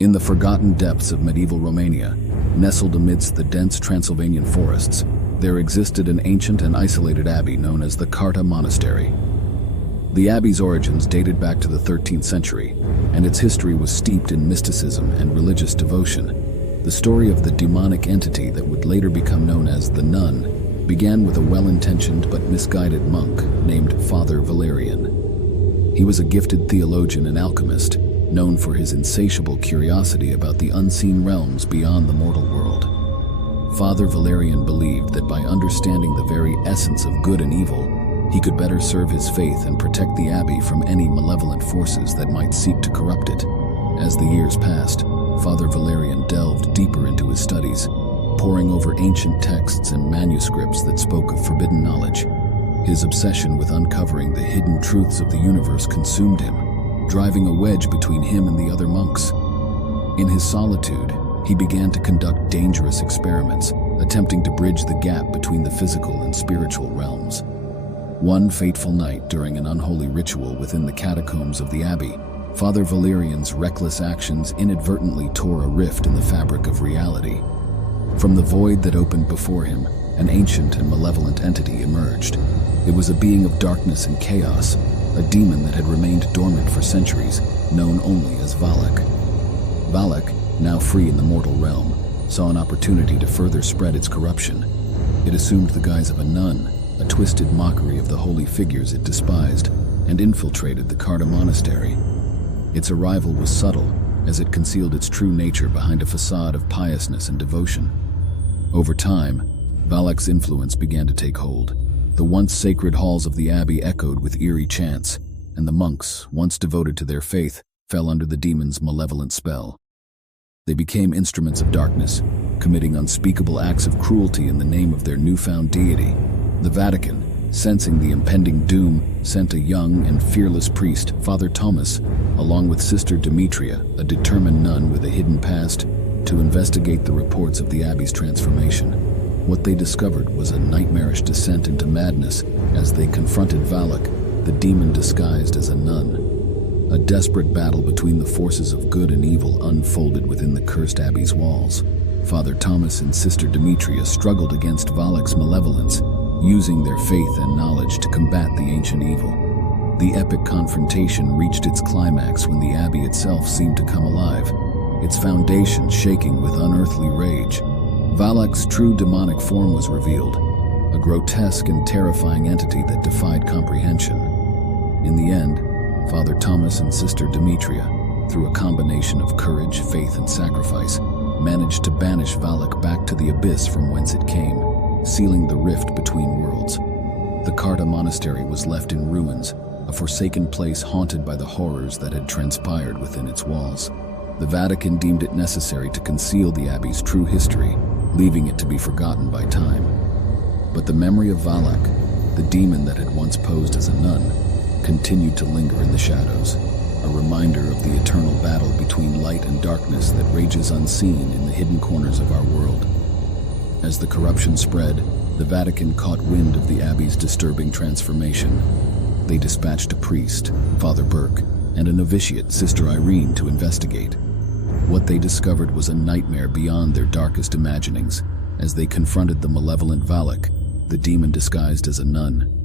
In the forgotten depths of medieval Romania, nestled amidst the dense Transylvanian forests, there existed an ancient and isolated abbey known as the Carta Monastery. The abbey's origins dated back to the 13th century, and its history was steeped in mysticism and religious devotion. The story of the demonic entity that would later become known as the Nun began with a well-intentioned but misguided monk named Father Valerian. He was a gifted theologian and alchemist, known for his insatiable curiosity about the unseen realms beyond the mortal world. Father Valerian believed that by understanding the very essence of good and evil, he could better serve his faith and protect the abbey from any malevolent forces that might seek to corrupt it. As the years passed, Father Valerian delved deeper into his studies, poring over ancient texts and manuscripts that spoke of forbidden knowledge. His obsession with uncovering the hidden truths of the universe consumed him, driving a wedge between him and the other monks. In his solitude, he began to conduct dangerous experiments, attempting to bridge the gap between the physical and spiritual realms. One fateful night during an unholy ritual within the catacombs of the abbey, Father Valerian's reckless actions inadvertently tore a rift in the fabric of reality. From the void that opened before him, an ancient and malevolent entity emerged. It was a being of darkness and chaos, a demon that had remained dormant for centuries, known only as Valak. Valak, now free in the mortal realm, saw an opportunity to further spread its corruption. It assumed the guise of a nun, a twisted mockery of the holy figures it despised, and infiltrated the Carta Monastery. Its arrival was subtle, as it concealed its true nature behind a facade of piousness and devotion. Over time, Valak's influence began to take hold. The once sacred halls of the abbey echoed with eerie chants, and the monks, once devoted to their faith, fell under the demon's malevolent spell. They became instruments of darkness, committing unspeakable acts of cruelty in the name of their newfound deity. The Vatican, sensing the impending doom, sent a young and fearless priest, Father Thomas, along with Sister Demetria, a determined nun with a hidden past, to investigate the reports of the abbey's transformation. What they discovered was a nightmarish descent into madness as they confronted Valak, the demon disguised as a nun. A desperate battle between the forces of good and evil unfolded within the cursed abbey's walls. Father Thomas and Sister Demetria struggled against Valak's malevolence, using their faith and knowledge to combat the ancient evil. The epic confrontation reached its climax when the abbey itself seemed to come alive, its foundations shaking with unearthly rage. Valak's true demonic form was revealed, a grotesque and terrifying entity that defied comprehension. In the end, Father Thomas and Sister Demetria, through a combination of courage, faith, and sacrifice, managed to banish Valak back to the abyss from whence it came, sealing the rift between worlds. The Carta Monastery was left in ruins, a forsaken place haunted by the horrors that had transpired within its walls. The Vatican deemed it necessary to conceal the abbey's true history, leaving it to be forgotten by time. But the memory of Valak, the demon that had once posed as a nun, continued to linger in the shadows, a reminder of the eternal battle between light and darkness that rages unseen in the hidden corners of our world. As the corruption spread, the Vatican caught wind of the abbey's disturbing transformation. They dispatched a priest, Father Burke, and a novitiate, Sister Irene, to investigate. What they discovered was a nightmare beyond their darkest imaginings as they confronted the malevolent Valak, the demon disguised as a nun.